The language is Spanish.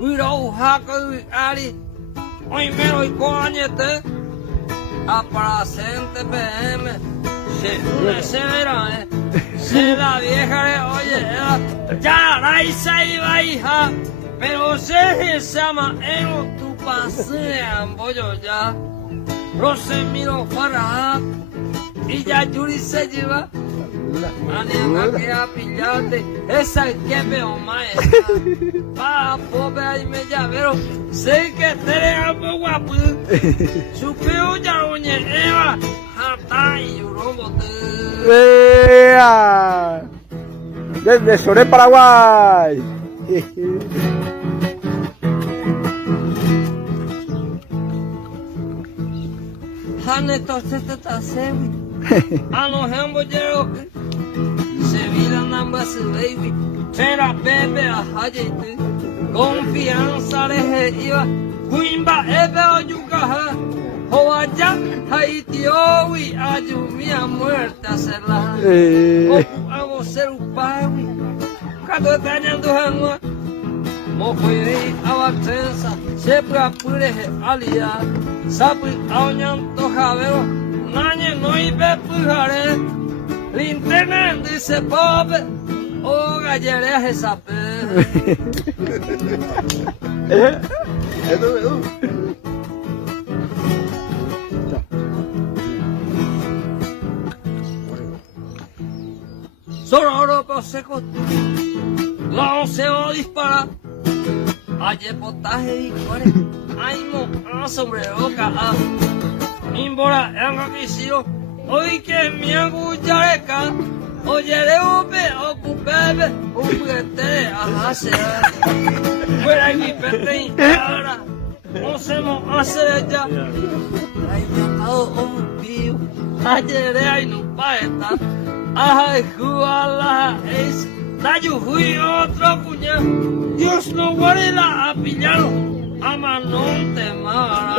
Uiro hako ari. Oi mero y coañete. Aparacente PM. Se verá, se la vieja le oye, ya la iba hija, pero se llama en tu pasean bollo ya, Rosemiro Farah, y ya Yuri se lleva, Aniana que a pillarte, esa que veo maestra, pa pobre ahí me llavero, sé que te le amo guapo, su peo ya oye Eva. Desde Soré, Paraguay. Haneto se está sewi. Ano hembo jero. Se vida namba se baby. Tera bebe a hajete. Confianza le iba. Wimba ebe o yukaha. Hoaya haitiowi ayumia muerte hacerla. Hago ser un pawi. Cada tañando hanwa. Mokoiri awatensa. Sempre apure alia. Sapi aonyanto javero. Nanye no ibe pujare. Linterna dice pobre. O gallere a sape. Solo por seco, la once va a disparar. Ayer potaje y cuare, ay mo, sombrero ca. Imbora, en aquisido, hoy que mi agujareca, oye de ube, ocupebe, ubete, ajase. Fuera aquí pete y ahora, no se mo hace ya. Ay, ya todo un pío, ayer ay no paeta. Ay, juala es. Dayo fui otro cuñado. Dios no guarda a pillarlo. Ama no te mara.